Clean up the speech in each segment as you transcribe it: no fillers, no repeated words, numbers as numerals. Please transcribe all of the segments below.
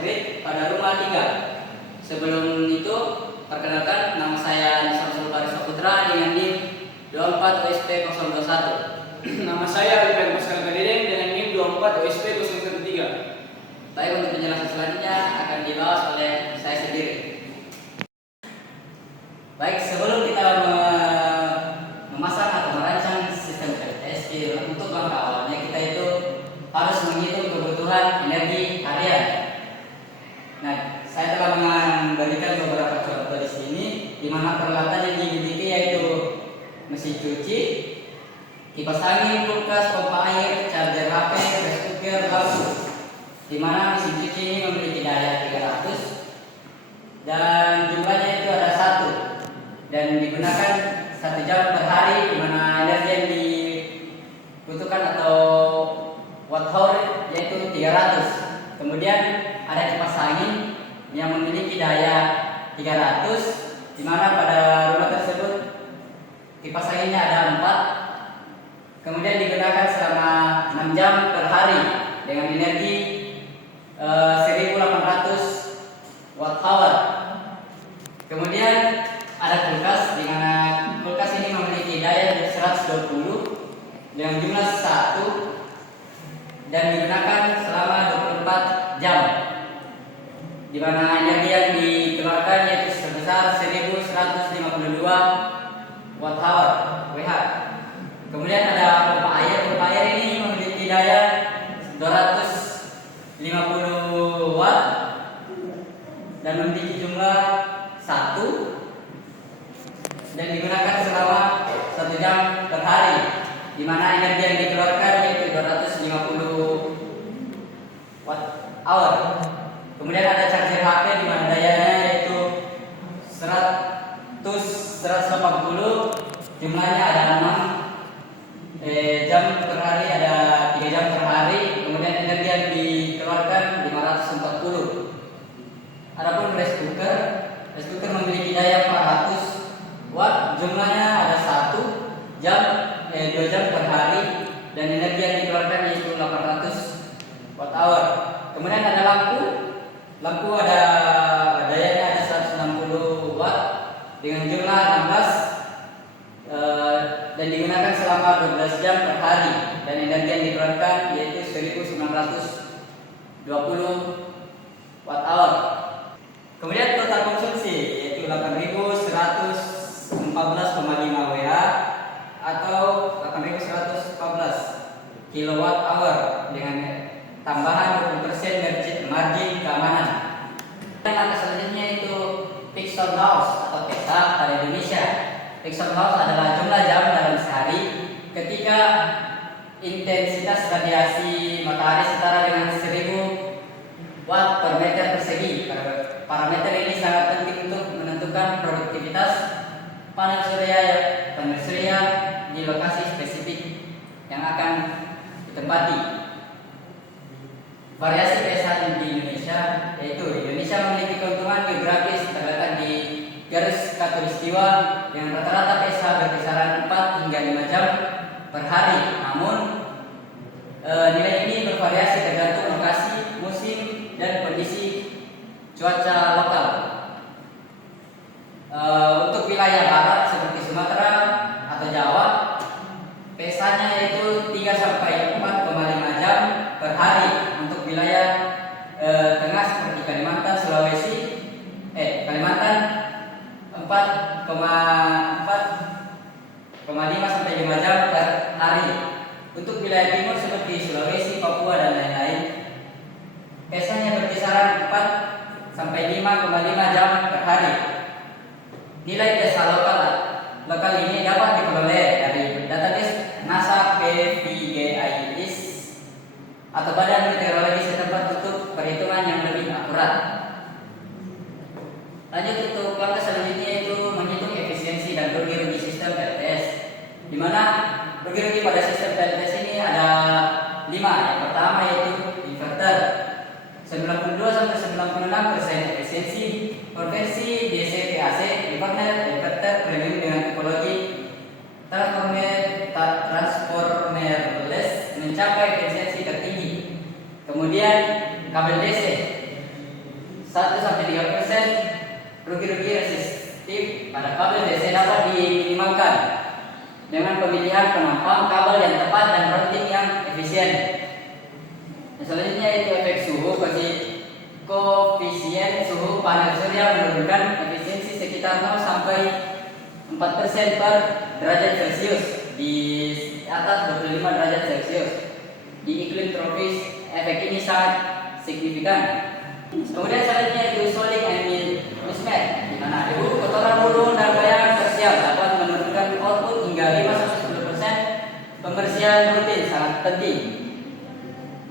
Street pada rumah 3. Sebelum itu, perkenalkan, nama saya Samsul Baris Saputra dengan NIM 24 OSP 021. Nama saya Ibrahim Pascal Kadeden dengan NIM 24 OSP 013. Baik, untuk penjelasan selanjutnya akan dibahas oleh saya sendiri. Baik, sebelum kita memasang atau merancang sistem PLTS, untuk langkah awalnya kita itu harus menghitung kebutuhan energi harian. Nah, saya telah memberikan beberapa contoh di sini, di mana peralatan yang dimiliki yaitu mesin cuci, kipas angin, kulkas, pompa air, charger HP, rice cooker, lampu. Di mana mesin cuci ini memiliki daya 300 dan jumlahnya itu ada 1 dan digunakan 1 jam per hari, di mana energi yang dibutuhkan atau watt hour yaitu 300. Kemudian ada kipas angin yang memiliki daya 300, di mana pada rumah tersebut kipas anginnya ada 4. Kemudian digunakan selama 6 jam per hari dengan energi 1800 watt hour. Kemudian ada kulkas, di mana kulkas ini memiliki daya 120 dengan jumlah 1 dan digunakan selama 24 jam, di mana energi yang dikeluarkan yaitu sebesar 1152 watt hour WH. Kemudian ada pompa air. Pompa air ini memiliki daya 250 watt dan memiliki jumlah 1 dan digunakan selama 1 jam per hari, di mana energi yang dikeluarkan yaitu 250 watt hour. Kemudian ada charger HP, di mana dayanya yaitu 180, jumlahnya ada 6 jam per hari, ada 3 jam per hari. Kemudian energi yang dikeluarkan 540. Adapun rice cooker memiliki daya 400 watt, jumlahnya ada 2 jam per hari dan energi yang dikeluarkan yaitu 800 watt hour. Kemudian ada lampu ada dayanya ada 160 watt dengan jumlah 16 dan digunakan selama 12 jam per hari dan energi yang dikeluarkan yaitu 1920 watt hour. Kemudian total konsumsi yaitu 8114,5 WH atau 8114 kilowatt hour dengan tambahan 20% margin keamanan. Dan langkah selanjutnya itu Peakson Loss atau PESA pada Indonesia. Peakson Loss adalah jumlah jam dalam sehari ketika intensitas radiasi matahari setara dengan 1000 watt per meter persegi. Parameter ini sangat penting untuk menentukan produktivitas panel surya di lokasi spesifik yang akan ditempati. Variasi PESA di Indonesia yaitu Indonesia memiliki keuntungan geografis terletak di garis khatulistiwa dengan rata-rata PESA berkisaran 4 hingga 5 jam per hari. Namun nilai ini bervariasi tergantung lokasi, musim, dan kondisi cuaca lokal. Untuk wilayah barat seperti Sumatera atau Jawa, PESA-nya yaitu 3 sampai 4,5 jam per hari. Untuk wilayah tengah seperti Kalimantan, Kalimantan 4,5 sampai 5 jam per hari. Untuk wilayah timur seperti Sulawesi, Papua, dan lain-lain, PESA-nya berkisaran 4 sampai 5,5 jam per hari. Nilai PESA lokal ini dapat diperoleh dari database NASA PVGIS atau Badan Meteorologi setempat untuk perhitungan yang lebih akurat. Lanjut, untuk langkah selanjutnya itu menghitung efisiensi dan rugi sistem PLTS, di mana rugi pada sistem PLTS ini ada 5. Yang pertama yaitu inverter, 92 sampai 96% efisiensi. Konversi DC ke AC, inverter premium dengan topologi transformerless mencapai efisiensi tertinggi. Kemudian kabel DC 1-3% rugi-rugi resistif pada kabel DC dapat diminimalkan dengan pemilihan penampang kabel yang tepat dan routing yang efisien. Selanjutnya itu efek suhu. Koefisien suhu panel surya menurunkan efisiensi sekitar 0 sampai 4% per derajat Celcius di atas 25 derajat Celcius. Di iklim tropis efek ini sangat signifikan. Kemudian selanjutnya itu solid and mismatch, di mana debu, kotoran burung dan bayangan tersiap dapat menurunkan output hingga 5-10%. Pembersihan rutin sangat penting.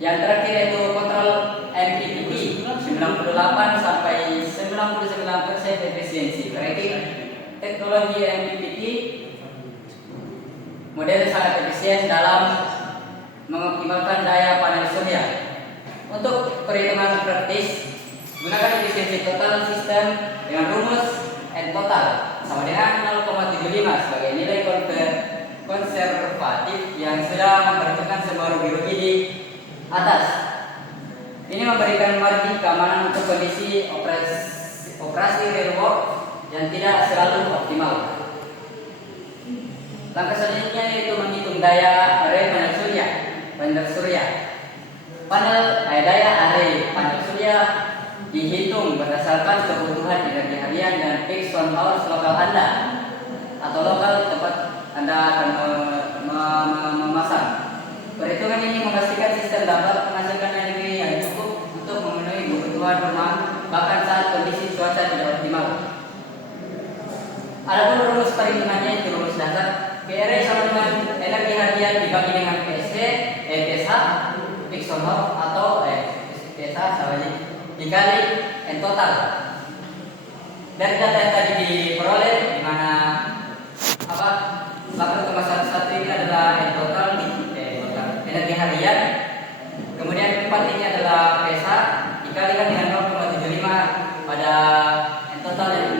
Yang terakhir itu kontrol MPPT 98 sampai 99% efisiensi. Tracking teknologi MPPT model sangat efisien dalam mengoptimalkan daya panel surya. Untuk perhitungan praktis, gunakan efisiensi total sistem dengan rumus N total sama dengan 0,75 sebagai nilai konservatif yang sudah memperhitungkan semua rugi-rugi di atas. Ini memberikan margin keamanan untuk kondisi operasi real yang tidak selalu optimal. Langkah selanjutnya yaitu menghitung daya array panel surya. Daya array panel surya dihitung berdasarkan kebutuhan energi harian dan fixed on hours lokal Anda atau lokal tempat Anda akan memasang. Perhitungan ini memastikan sistem dapat menghasilkan energi yang cukup untuk memenuhi kebutuhan rumah bahkan saat kondisi cuaca tidak optimal. Adapun rumus perhitungannya itu rumus dasar PRE sama dengan energi harian dibagi dengan PSH, fixed on hours atau PSH sama dikali N total. Dari data yang tadi diperoleh di mana 8,11 ini adalah N total energi harian, kemudian 4 ini adalah PSH dikalikan dengan 0,75 pada N total yang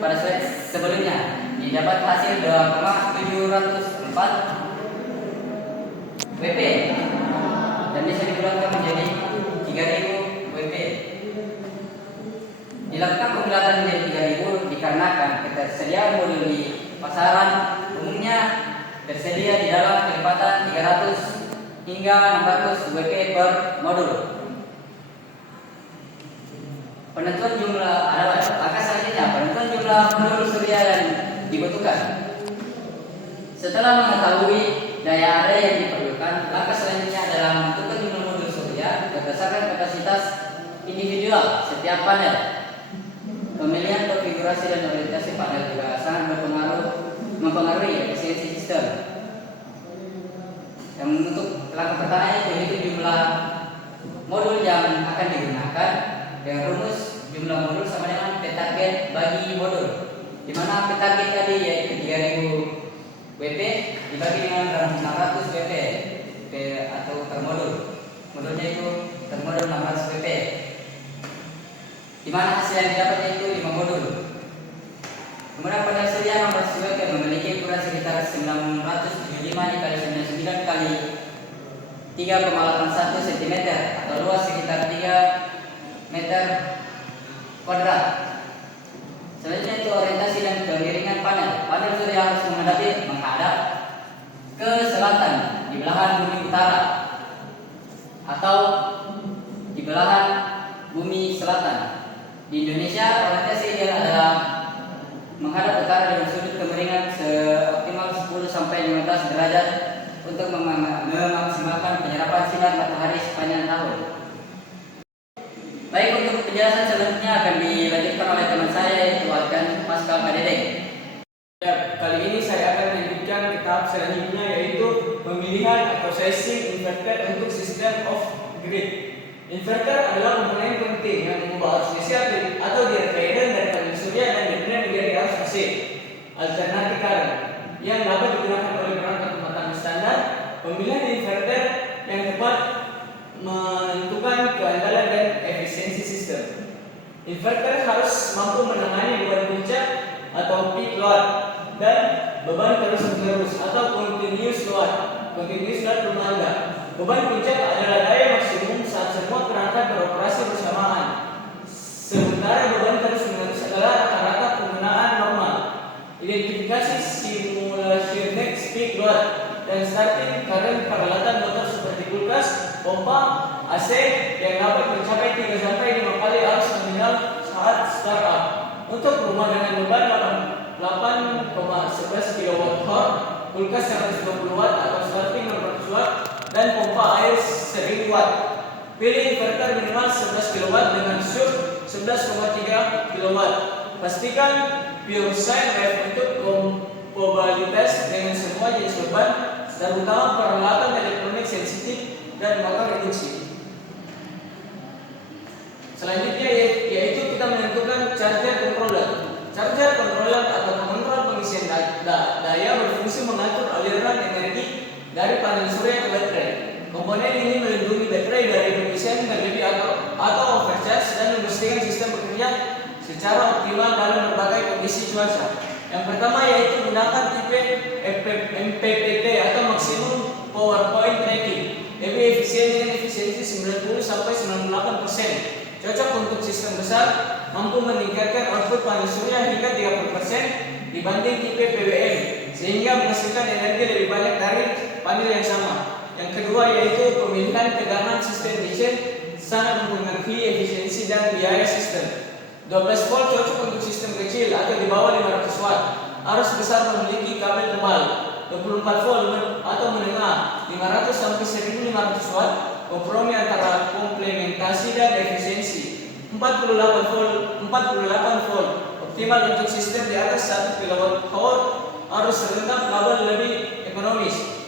pada slide sebelumnya, didapat hasil 2,704 WP dan bisa dibulatkan menjadi 3000 WP. Dilakukan pembulatan menjadi 3000 dikarenakan ketersediaan modul di pasaran umumnya tersedia di dalam kecepatan 300 hingga 600 WP per modul. Penentuan jumlah langkah selanjutnya penentuan jumlah modul surya yang dibutuhkan. Setelah mengetahui daya array yang diperlukan, langkah selanjutnya adalah menentukan jumlah modul surya berdasarkan kapasitas individual setiap panel. Pemilihan konfigurasi dan orientasi panel juga sangat mempengaruhi efisiensi sistem. Yang untuk langkah pertama itu hitung jumlah modul yang akan digunakan dengan rumus jumlah modul sama dengan P target bagi modul, di mana P target tadi yaitu 3000 WP dibagi dengan 600 WP atau per modul. Modulnya itu per modul 600 WP, di mana hasil yang didapatnya itu 5 modul. Kemudian panel surya nomor WP memiliki ukuran sekitar 975 dikali 99 kali 3,81 cm atau luas sekitar 3 meter kuadrat. Selanjutnya itu orientasi dan kemiringan panel. Panel surya harus menghadap ke selatan di belahan bumi utara atau di belahan bumi selatan. Di Indonesia orientasi ideal adalah menghadap utara dengan sudut kemiringan seoptimal 10-15 derajat untuk memaksimalkan penyerapan sinar matahari sepanjang tahun. Baik, untuk penjelasan selanjutnya akan dilanjutkan oleh teman saya yaitu Alkan Pascal Kadedeng. Ya, kali ini saya akan melanjutkan ke tahap selanjutnya yaitu pemilihan atau sizing inverter untuk sistem off grid. Inverter adalah komponen penting yang mengubah arus DC atau dependent dari panel surya dan dependent menjadi arus AC alternatif current yang dapat digunakan oleh perangkat rumah tangga standar. Pemilihan inverter yang tepat menentukan keandalan dan efisiensi sistem. Inverter harus mampu menangani beban puncak atau peak load dan beban terus-menerus atau continuous load rumah Anda. Beban puncak adalah daya maksimum saat semua perangkat beroperasi bersamaan. menggunakan peralatan motor seperti kulkas, pompa, AC yang dapat mencapai 3 sampai 5 kali arus nominal saat startup. Untuk rumah dengan beban 8,11 kWh, kulkas 120 watt atau starting 600 watt, dan pompa air 1000 watt. Pilih inverter minimal 11 kW dengan shoot 11,3 kW. Pastikan pure sine wave untuk kompatibilitas dengan semua jenis beban, terutama peralatan elektronik sensitif dan motor induksi. Selanjutnya yaitu kita menentukan charger controller. Charger controller atau pengontrol pengisian daya berfungsi mengatur aliran energi dari panel surya ke baterai. Komponen ini melindungi baterai dari pengisian berlebih atau overcharge dan memastikan sistem bekerja secara optimal dalam berbagai kondisi cuaca. Yang pertama yaitu gunakan tipe MPPT atau Maximum Power Point Tracking. Lebih efisien dengan efisiensi 90 sampai 98%. Cocok untuk sistem besar, mampu meningkatkan output panel surya hingga 30% dibanding tipe PWM, sehingga menghasilkan energi lebih banyak dari panel yang sama. Yang kedua yaitu pemilihan tegangan sistem DC sangat mempengaruhi efisiensi dan biaya sistem. 12 volt cocok untuk sistem kecil atau di bawah 500 watt. Arus besar memiliki kabel tebal. 24 volt atau menengah 500 sampai 1500 watt. Kompromi antara komplementasi dan efisiensi. 48 volt optimal untuk sistem di atas 1 kWh. Arus rendah, kabel lebih ekonomis.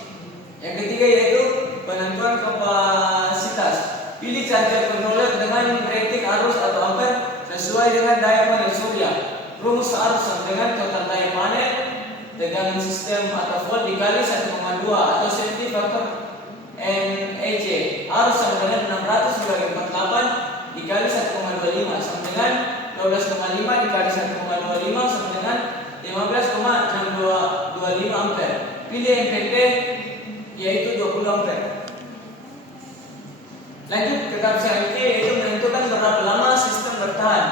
Yang ketiga yaitu penentuan kapasitas. Pilih charger controller dengan rating arus atau ampere sesuai dengan daya panel surya. Rumus arus sama dengan total daya panel, tegangan sistem atau volt dikali 1,2 atau safety factor NEC. Arus sama dengan 600 dibagi 48 dikali 1,25 sama dengan 12,5 dikali 1,25 sama dengan 15,625 ampere. Pilih MPP yaitu 20 ampere. Lanjut ke tahap selanjutnya yaitu menentukan berapa lama sistem bertahan.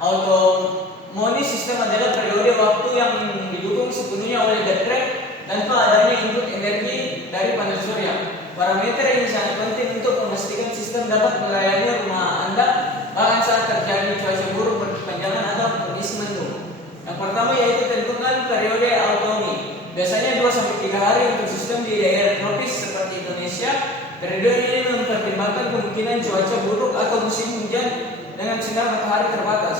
Autonomous sistem adalah periode waktu yang didukung sepenuhnya oleh baterai tanpa adanya input energi dari panel surya. Parameter ini sangat penting untuk memastikan sistem dapat melayani rumah Anda bahkan saat terjadi cuaca buruk berkepanjangan atau kondisi mendung. Yang pertama yaitu tentukan periode autonomi. Biasanya 2-3 hari untuk sistem di daerah tropis seperti Indonesia. Periode ini mempertimbangkan kemungkinan cuaca buruk atau musim hujan dengan sinar matahari terbatas.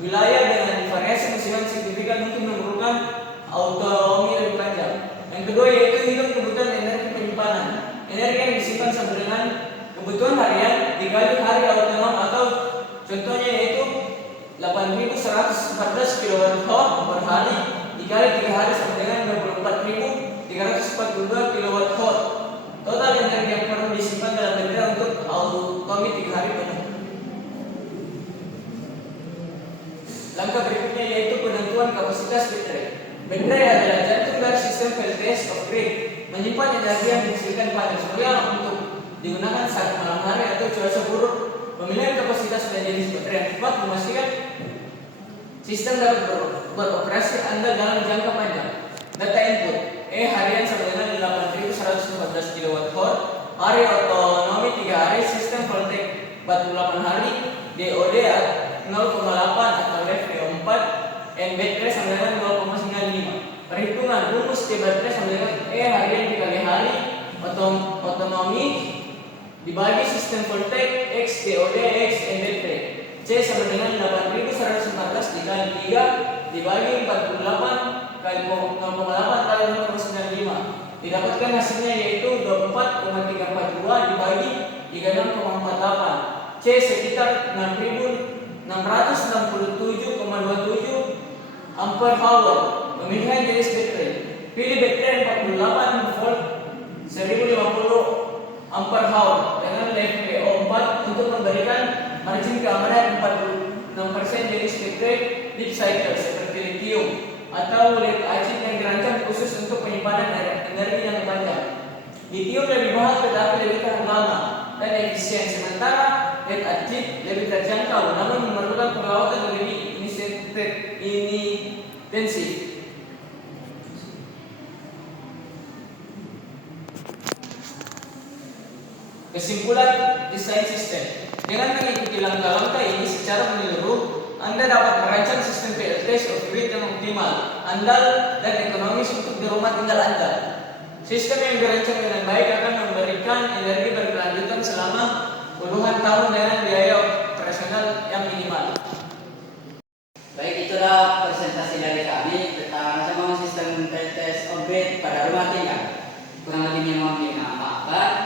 Wilayah dengan variasi musiman signifikan mungkin memerlukan autonomi lebih panjang. Yang kedua yaitu hitung kebutuhan energi penyimpanan. Energi yang disimpan sama dengan kebutuhan harian dikali hari autonom atau contohnya yaitu 8.114 kWh per hari dikali 3 hari sama dengan 24.342 kWh. Total energi yang perlu disimpan dalam baterai untuk autonomi 3 hari penuh. Langkah berikutnya yaitu penentuan kapasitas baterai. Baterai adalah jantung dari sistem VLTS of grid, menyimpan energi yang dihasilkan panel surya untuk digunakan saat malam hari atau cuaca buruk. Pemilihan kapasitas dan jenis baterai yang tepat memastikan sistem dapat beroperasi Anda dalam jangka panjang. Data input harian sama dengan 8.114 kWh, hari otonomi 3 hari, sistem voltage 48 hari, DOD 0,8 atau LFP4, N baterai sama dengan 0,95. Perhitungan rumus T baterai sama dengan harian dikali hari otonomi dibagi sistem voltage X DOD X N baterai. C sama dengan 8.114 dikali 3 dibagi 48 kali 0,8 kali 0,95. Didapatkan hasilnya yaitu 24,342 dibagi 36,48. C sekitar 6.667,27 ampere hour. Pemilihan jenis baterai. Pilih baterai 48 volt 1050 ampere hour dengan LFP4 untuk memberikan margin keamanan 46% jenis baterai deep cycle seperti lithium atau lead acid yang dirancang khusus untuk penyimpanan energi yang panjang. Lithium lebih mahal tetapi lebih tahan lama dan efisien, sementara lead acid lebih terjangkau namun memerlukan perawatan lebih intensif. Kesimpulan desain sistem. Dengan mengikuti langkah-langkah ini secara menyeluruh, Anda dapat merancang sistem PLTs of grid yang optimal, andal, dan ekonomis untuk di rumah tinggal Anda. Sistem yang dirancang dengan baik akan memberikan energi berkelanjutan selama puluhan tahun dengan biaya operasional yang minimal. Baik, itulah presentasi dari kami tentang sistem PLTs of grid pada rumah tinggal. Kurang lebihnya mohon dimaafkan.